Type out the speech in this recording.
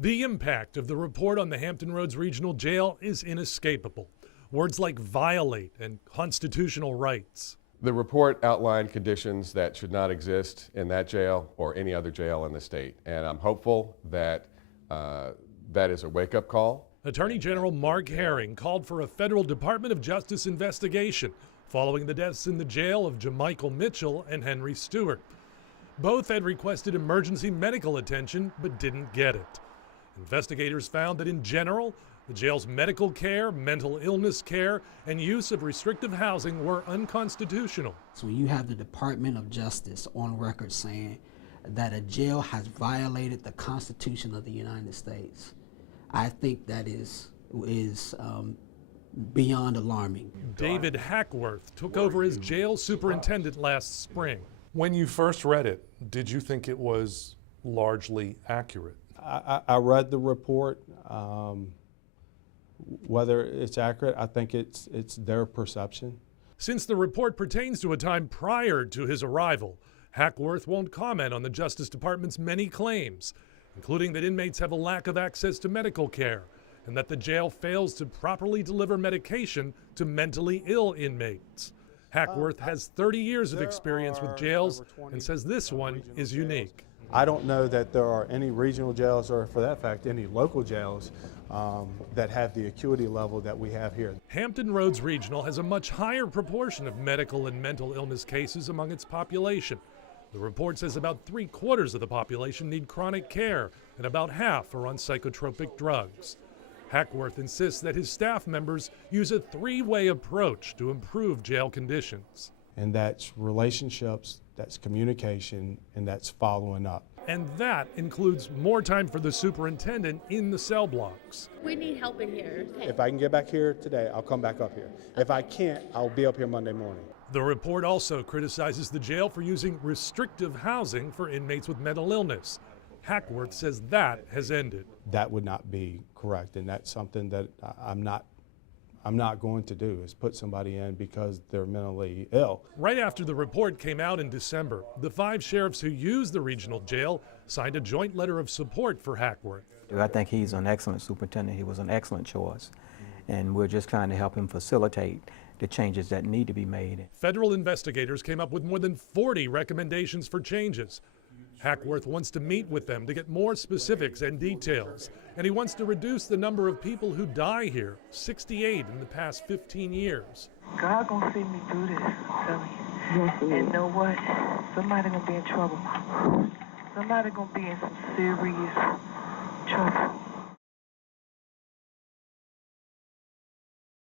The impact of the report on the Hampton Roads Regional Jail is inescapable. Words like violate and constitutional rights. The report outlined conditions that should not exist in that jail or any other jail in the state, and I'm hopeful that that is a wake-up call. Attorney General Mark Herring called for a federal Department of Justice investigation following the deaths in the jail of Jamichael Mitchell and Henry Stewart. Both had requested emergency medical attention but didn't get it. Investigators found that in general, the jail's medical care, mental illness care, and use of restrictive housing were unconstitutional. So when you have the Department of Justice on record saying that a jail has violated the Constitution of the United States, I think that is beyond alarming. David Hackworth took over as jail superintendent last spring. When you first read it, did you think it was largely accurate? I read the report. Whether it's accurate, I think it's their perception. Since the report pertains to a time prior to his arrival, Hackworth won't comment on the Justice Department's many claims, including that inmates have a lack of access to medical care and that the jail fails to properly deliver medication to mentally ill inmates. Hackworth has 30 years of experience with jails and says this one is unique. I don't know that there are any regional jails, or for that fact, any local jails that have the acuity level that we have here. Hampton Roads Regional has a much higher proportion of medical and mental illness cases among its population. The report says about 3/4 of the population need chronic care and about half are on psychotropic drugs. Hackworth insists that his staff members use a three-way approach to improve jail conditions. And that's relationships, that's communication, and that's following up. And that includes more time for the superintendent in the cell blocks. We need help in here. If I can get back here today, I'll come back up here. If I can't, I'll be up here Monday morning. The report also criticizes the jail for using restrictive housing for inmates with mental illness. Hackworth says that has ended. That would not be correct, and that's something that I'm not going to do, is put somebody in because they're mentally ill. Right after the report came out in December, the 5 sheriffs who used the regional jail signed a joint letter of support for Hackworth. I think he's an excellent superintendent. He was an excellent choice, and we're just trying to help him facilitate the changes that need to be made. Federal investigators came up with more than 40 recommendations for changes. Hackworth wants to meet with them to get more specifics and details, and he wants to reduce the number of people who die here, 68 in the past 15 years. God gonna see me through this, I'm telling you. And know what? Somebody gonna be in trouble. Somebody gonna be in some serious